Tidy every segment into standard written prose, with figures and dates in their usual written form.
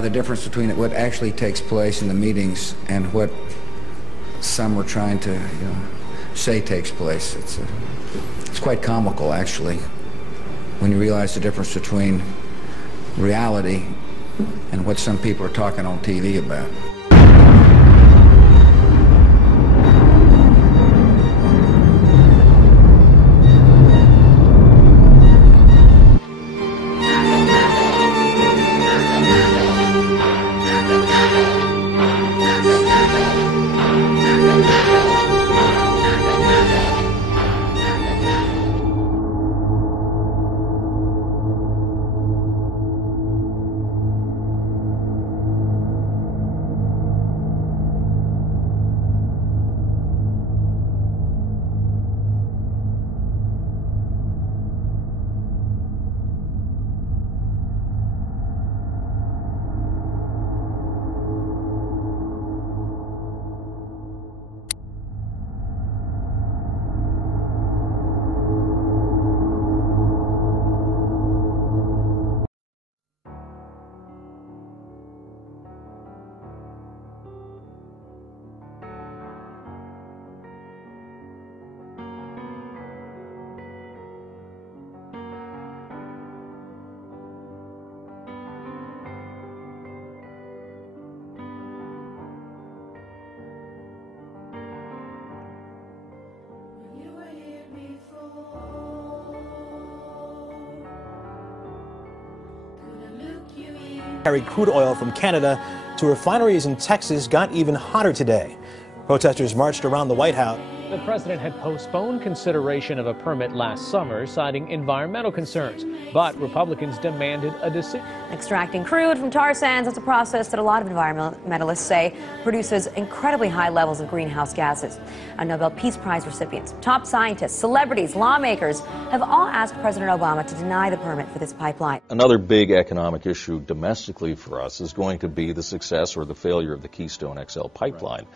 the difference between what actually takes place in the meetings and what some are trying to say takes place. It's quite comical, actually, when you realize the difference between reality and what some people are talking on TV about. Carry crude oil from Canada to refineries in Texas got even hotter today. Protesters marched around the White House. The president had postponed consideration of a permit last summer, citing environmental concerns. But Republicans demanded a decision. Extracting crude from tar sands is a process that a lot of environmentalists say produces incredibly high levels of greenhouse gases. Nobel Peace Prize recipients, top scientists, celebrities, lawmakers have all asked President Obama to deny the permit for this pipeline. Another big economic issue domestically for us is going to be the success or the failure of the Keystone XL pipeline. Right.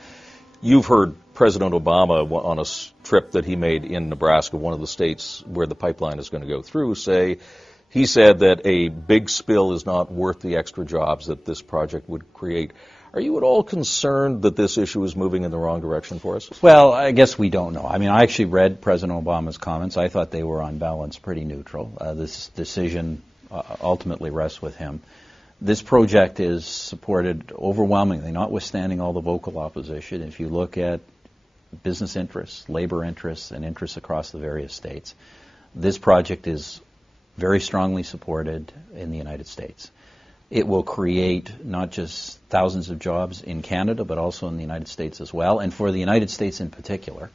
You've heard President Obama on a trip that he made in Nebraska, one of the states where the pipeline is going to go through, he said that a big spill is not worth the extra jobs that this project would create. Are you at all concerned that this issue is moving in the wrong direction for us? Well, I guess we don't know. I mean, I actually read President Obama's comments. I thought they were on balance pretty neutral. This decision ultimately rests with him. This project is supported overwhelmingly, notwithstanding all the vocal opposition. If you look at business interests, labor interests, and interests across the various states, this project is very strongly supported in the United States. It will create not just thousands of jobs in Canada, but also in the United States as well. And for the United States in particular,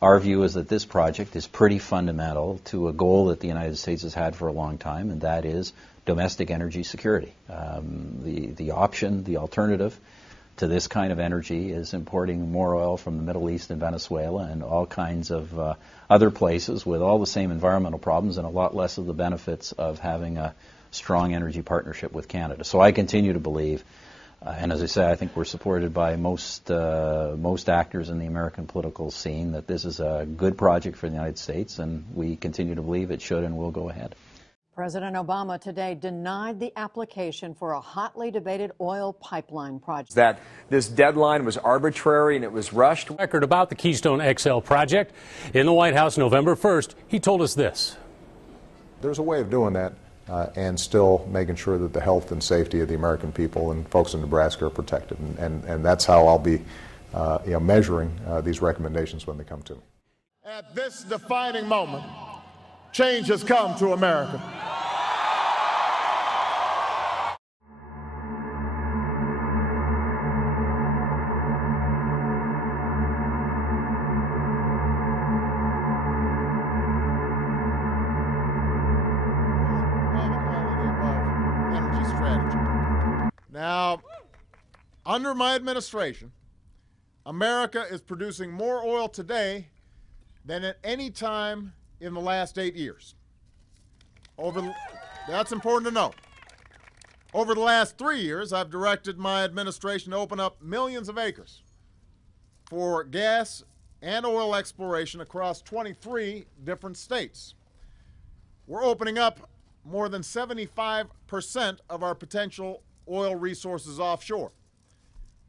our view is that this project is pretty fundamental to a goal that the United States has had for a long time, and that is domestic energy security. The option, the alternative to this kind of energy is importing more oil from the Middle East and Venezuela and all kinds of other places with all the same environmental problems and a lot less of the benefits of having a strong energy partnership with Canada. So I continue to believe, and as I say, I think we're supported by most actors in the American political scene, that this is a good project for the United States, and we continue to believe it should and will go ahead. President Obama today denied the application for a hotly debated oil pipeline project. That this deadline was arbitrary and it was rushed. Record about the Keystone XL project. In the White House November 1st, he told us this. There's a way of doing that and still making sure that the health and safety of the American people and folks in Nebraska are protected. And that's how I'll be measuring these recommendations when they come to me. At this defining moment, change has come to America. Now, under my administration, America is producing more oil today than at any time in the last 8 years. That's important to know. Over the last 3 years, I've directed my administration to open up millions of acres for gas and oil exploration across 23 different states. We're opening up more than 75% of our potential oil resources offshore.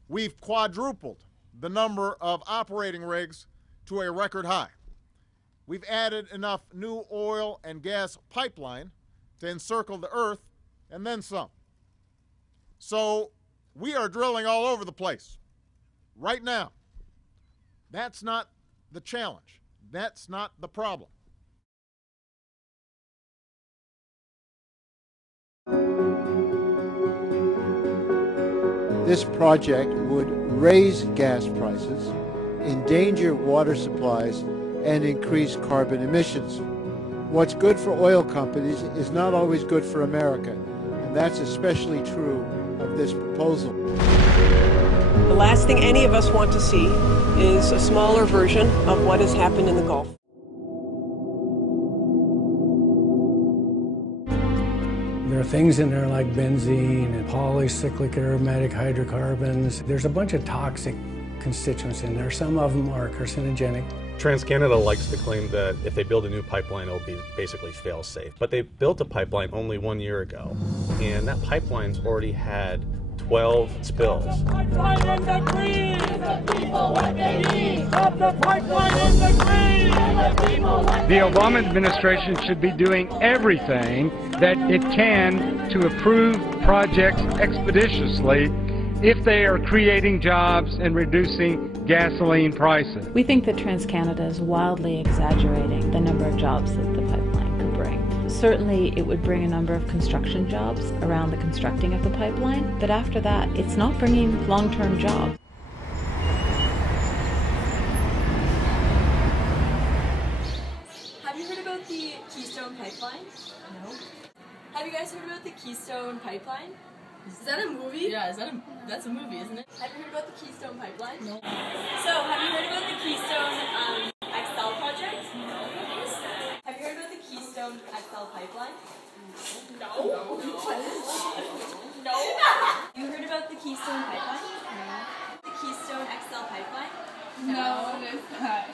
We've quadrupled the number of operating rigs to a record high. We've added enough new oil and gas pipeline to encircle the earth and then some. So we are drilling all over the place right now. That's not the challenge. That's not the problem. This project would raise gas prices, endanger water supplies, and increase carbon emissions. What's good for oil companies is not always good for America, and that's especially true of this proposal. The last thing any of us want to see is a smaller version of what has happened in the Gulf. There are things in there like benzene and polycyclic aromatic hydrocarbons. There's a bunch of toxic constituents in there. Some of them are carcinogenic. TransCanada likes to claim that if they build a new pipeline, it'll be basically fail-safe. But they built a pipeline only 1 year ago, and that pipeline's already had 12 spills. The Obama administration should be doing everything that it can to approve projects expeditiously if they are creating jobs and reducing gasoline prices. We think that TransCanada is wildly exaggerating the number of jobs that the pipeline could bring. Certainly, it would bring a number of construction jobs around the constructing of the pipeline, but after that, it's not bringing long-term jobs. Have you heard about the Keystone pipeline? No. Have you guys heard about the Keystone pipeline? Is that a movie? Yeah, that's a movie, isn't it? Have you heard about the Keystone pipeline? No. So, have you heard about the Keystone XL project? No. Have you heard about the Keystone XL pipeline? No. No. No. You heard about the Keystone pipeline? No. The Keystone XL pipeline? No, what is that?